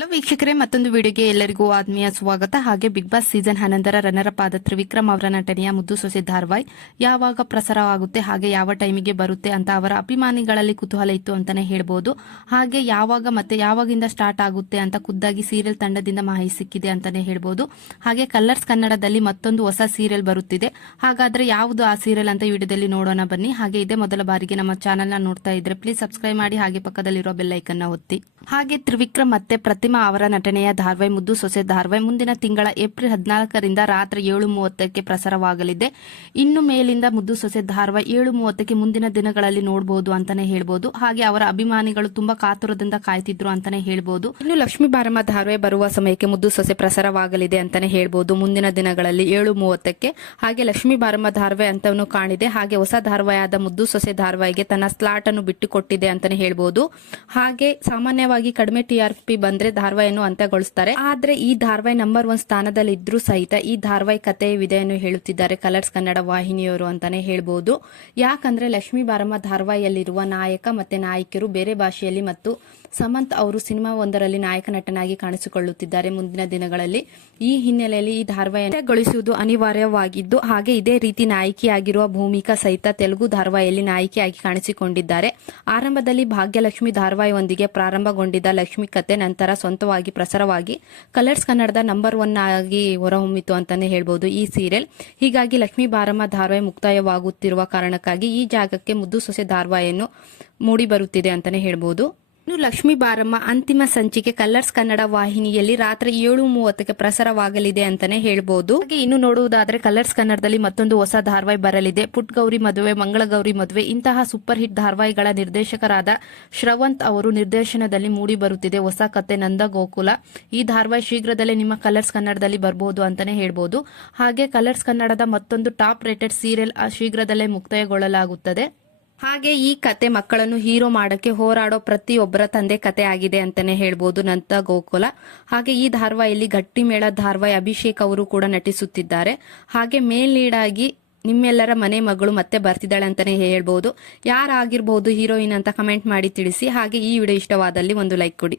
Hello ವೀಕ್ಷಕರೇ, ಮತ್ತೊಂದು ವಿಡಿಯೋಗೆ ಎಲ್ಲರಿಗೂ ಆತ್ಮೀಯ ಸ್ವಾಗತ. ಹಾಗೆ Bigg Boss season 11 runner up ಆದ ತ್ರಿವಿಕ್ರಮ್ ಅವರ ನಟನೆಯ ಮುದ್ದು ಸೊಸೆ ಧಾರಾವಾಹಿ ಯಾವಾಗ ಪ್ರಸಾರವಾಗುತ್ತೆ, ಹಾಗೆ ಯಾವ ಟೈಮಿಗೆ ಬರುತ್ತೆ ಅಂತ ಅವರ ಅಭಿಮಾನಿಗಳಲ್ಲಿ ಕುತೂಹಲ ಇತ್ತು ಅಂತಾನೆ ಹೇಳ್ಬೋದು. ಹಾಗೆ ಯಾವಾಗಿಂದ ಸ್ಟಾರ್ಟ್ ಆಗುತ್ತೆ ಅಂತ ಖುದ್ದಾಗಿ ಸೀರಿಯಲ್ ತಂಡದಿಂದ ಮಾಹಿತಿ ಸಿಕ್ಕಿದೆ ಅಂತಾನೆ ಹೇಳ್ಬೋದು. ಹಾಗೆ ಕಲರ್ಸ್ ಕನ್ನಡದಲ್ಲಿ ಮತ್ತೊಂದು ಹೊಸ ಸೀರಿಯಲ್ ಬರುತ್ತಿದೆ. ಹಾಗಾದ್ರೆ ಯಾವುದು ಆ ಸೀರಿಯಲ್ ಅಂತ ಈ ವಿಡಿಯೋದಲ್ಲಿ ನೋಡೋಣ ಬನ್ನಿ. ಹಾಗೆ ಇದೇ ಮೊದಲ ಬಾರಿಗೆ ನಮ್ಮ ಚಾನೆಲ್ ನ ನೋಡ್ತಾ ಇದ್ರೆ ಪ್ಲೀಸ್ ಸಬ್ಸ್ಕ್ರೈಬ್ ಮಾಡಿ, ಹಾಗೆ ಪಕ್ಕದಲ್ಲಿರೋ ಬೆಲ್ ಐಕನ್ ನ ಒತ್ತಿ. ಹಾಗೆ ತ್ರಿವಿಕ್ರಮ್ ಮತ್ತೆ ಪ್ರತಿಮಾ ಅವರ ನಟನೆಯ ಧಾರಾವಾಹಿ ಮುದ್ದು ಸೊಸೆ ಧಾರಾವಾಹಿ ಮುಂದಿನ ತಿಂಗಳ ಏಪ್ರಿಲ್ 14ರಿಂದ ರಾತ್ರಿ 7:30ಕ್ಕೆ ಪ್ರಸಾರವಾಗಲಿದೆ. ಇನ್ನು ಮೇಲಿಂದ ಮುದ್ದು ಸೊಸೆ ಧಾರಾವಾಹಿ 7:30ಕ್ಕೆ ಮುಂದಿನ ದಿನಗಳಲ್ಲಿ ನೋಡಬಹುದು ಅಂತಾನೆ ಹೇಳ್ಬೋದು. ಹಾಗೆ ಅವರ ಅಭಿಮಾನಿಗಳು ತುಂಬಾ ಕಾತುರದಿಂದ ಕಾಯ್ತಿದ್ರು ಅಂತಾನೆ ಹೇಳ್ಬೋದು. ಇನ್ನು ಲಕ್ಷ್ಮೀ ಬಾರಮ್ಮ ಧಾರಾವಾಹಿ ಬರುವ ಸಮಯಕ್ಕೆ ಮುದ್ದು ಸೊಸೆ ಪ್ರಸಾರವಾಗಲಿದೆ ಅಂತಾನೆ ಹೇಳ್ಬೋದು ಮುಂದಿನ ದಿನಗಳಲ್ಲಿ 7:30ಕ್ಕೆ. ಹಾಗೆ ಲಕ್ಷ್ಮೀ ಬಾರಮ್ಮ ಧಾರಾವಾಹಿ ಅಂತವೂ ಕಾಣಿದೆ. ಹಾಗೆ ಹೊಸ ಧಾರಾವಾಹಿಯಾದ ಮುದ್ದು ಸೊಸೆ ಧಾರಾವಾಹಿಗೆ ತನ್ನ ಸ್ಲಾಟ್ ಅನ್ನು ಬಿಟ್ಟುಕೊಟ್ಟಿದೆ ಅಂತಾನೆ ಹೇಳ್ಬೋದು. ಹಾಗೆ ಸಾಮಾನ್ಯವಾಗಿ ಕಡಿಮೆ TRP ಬಂದ್ರೆ ಧಾರಾವಾಹಿಯನ್ನು ಅಂತ್ಯಗೊಳಿಸ್ತಾರೆ. ಆದ್ರೆ ಈ ಧಾರಾವಾಹಿ ನಂಬರ್ 1 ಸ್ಥಾನದಲ್ಲಿ ಇದ್ರೂ ಸಹಿತ ಈ ಧಾರಾವಾಹಿ ಕಥೆಯ ವಿಧೆಯನ್ನು ಹೇಳುತ್ತಿದ್ದಾರೆ ಕಲರ್ಸ್ ಕನ್ನಡ ವಾಹಿನಿಯವರು ಅಂತಾನೆ ಹೇಳ್ಬೋದು. ಯಾಕಂದ್ರೆ ಲಕ್ಷ್ಮೀ ಬಾರಮ್ಮ ಧಾರಾವಾಹಿಯಲ್ಲಿರುವ ನಾಯಕ ಮತ್ತೆ ನಾಯಕಿಯರು ಬೇರೆ ಭಾಷೆಯಲ್ಲಿ ಮತ್ತು ಸಮಂತ್ ಅವರು ಸಿನಿಮಾ ಒಂದರಲ್ಲಿ ನಾಯಕ ನಟನಾಗಿ ಕಾಣಿಸಿಕೊಳ್ಳುತ್ತಿದ್ದಾರೆ ಮುಂದಿನ ದಿನಗಳಲ್ಲಿ. ಈ ಹಿನ್ನೆಲೆಯಲ್ಲಿ ಈ ಧಾರಾವಾಹಿಗೊಳಿಸುವುದು ಅನಿವಾರ್ಯವಾಗಿದ್ದು, ಹಾಗೆ ಇದೇ ರೀತಿ ನಾಯಕಿಯಾಗಿರುವ ಭೂಮಿಕಾ ಸಹಿತ ತೆಲುಗು ಧಾರಾವಾಹಿಯಲ್ಲಿ ನಾಯಕಿಯಾಗಿ ಕಾಣಿಸಿಕೊಂಡಿದ್ದಾರೆ. ಆರಂಭದಲ್ಲಿ ಭಾಗ್ಯಲಕ್ಷ್ಮಿ ಧಾರಾವಾಹಿಯೊಂದಿಗೆ ಪ್ರಾರಂಭಗೊಂಡಿದ್ದ ಲಕ್ಷ್ಮಿ ಕತೆ ನಂತರ ಸ್ವಂತವಾಗಿ ಪ್ರಸಾರವಾಗಿ ಕಲರ್ಸ್ ಕನ್ನಡದ ನಂಬರ್ 1 ಆಗಿ ಹೊರಹೊಮ್ಮಿತು ಅಂತಾನೆ ಹೇಳ್ಬೋದು ಈ ಸೀರಿಯಲ್. ಹೀಗಾಗಿ ಲಕ್ಷ್ಮೀ ಬಾರಮ್ಮ ಧಾರಾವಾಹಿ ಮುಕ್ತಾಯವಾಗುತ್ತಿರುವ ಕಾರಣಕ್ಕಾಗಿ ಈ ಜಾಗಕ್ಕೆ ಮುದ್ದು ಸೊಸೆ ಧಾರಾವಾಹಿಯನ್ನು ಮೂಡಿ ಬರುತ್ತಿದೆ ಅಂತಾನೆ ಹೇಳ್ಬೋದು. ಇನ್ನು ಲಕ್ಷ್ಮೀ ಬಾರಮ್ಮ ಅಂತಿಮ ಸಂಚಿಕೆ ಕಲರ್ಸ್ ಕನ್ನಡ ವಾಹಿನಿಯಲ್ಲಿ ರಾತ್ರಿ 7:30ಕ್ಕೆ ಪ್ರಸಾರವಾಗಲಿದೆ ಅಂತಾನೆ ಹೇಳ್ಬೋದು. ಹಾಗೆ ಇನ್ನು ನೋಡುವುದಾದ್ರೆ ಕಲರ್ಸ್ ಕನ್ನಡದಲ್ಲಿ ಮತ್ತೊಂದು ಹೊಸ ಧಾರಾವಾಹಿ ಬರಲಿದೆ. ಪುಟ್ ಗೌರಿ ಮದುವೆ, ಮಂಗಳಗೌರಿ ಮದುವೆ ಇಂತಹ ಸೂಪರ್ ಹಿಟ್ ಧಾರಾವಾಹಿಗಳ ನಿರ್ದೇಶಕರಾದ ಶ್ರವಂತ್ ಅವರು ನಿರ್ದೇಶನದಲ್ಲಿ ಮೂಡಿ ಬರುತ್ತಿದೆ ಹೊಸ ಕತೆ ನಂದ ಗೋಕುಲ. ಈ ಧಾರಾವಾಹಿ ಶೀಘ್ರದಲ್ಲೇ ನಿಮ್ಮ ಕಲರ್ಸ್ ಕನ್ನಡದಲ್ಲಿ ಬರಬಹುದು ಅಂತಾನೆ ಹೇಳ್ಬೋದು. ಹಾಗೆ ಕಲರ್ಸ್ ಕನ್ನಡದ ಮತ್ತೊಂದು ಟಾಪ್ ರೇಟೆಡ್ ಸೀರಿಯಲ್ ಶೀಘ್ರದಲ್ಲೇ ಮುಕ್ತಾಯಗೊಳ್ಳಲಾಗುತ್ತದೆ. ಹಾಗೆ ಈ ಕತೆ ಮಕ್ಕಳನ್ನು ಹೀರೋ ಮಾಡಕ್ಕೆ ಹೋರಾಡೋ ಪ್ರತಿಯೊಬ್ಬರ ತಂದೆ ಕತೆ ಆಗಿದೆ ಅಂತಾನೆ ಹೇಳ್ಬೋದು ನಂದ ಗೋಕುಲ. ಹಾಗೆ ಈ ಧಾರಾವಾಹಿಯಲ್ಲಿ ಗಟ್ಟಿಮೇಳ ಧಾರಾವಾಹಿ ಅಭಿಷೇಕ್ ಅವರು ಕೂಡ ನಟಿಸುತ್ತಿದ್ದಾರೆ. ಹಾಗೆ ಮೇಲ್ ಲೀಡ್ ಆಗಿ ನಿಮ್ಮೆಲ್ಲರ ಮನೆ ಮಗಳು ಮತ್ತೆ ಬರ್ತಿದ್ದಾಳೆ ಅಂತಾನೆ ಹೇಳ್ಬೋದು. ಯಾರಾಗಿರ್ಬಹುದು ಹೀರೋಯಿನ್ ಅಂತ ಕಮೆಂಟ್ ಮಾಡಿ ತಿಳಿಸಿ. ಹಾಗೆ ಈ ವಿಡಿಯೋ ಇಷ್ಟವಾದಲ್ಲಿ ಒಂದು ಲೈಕ್ ಕೊಡಿ.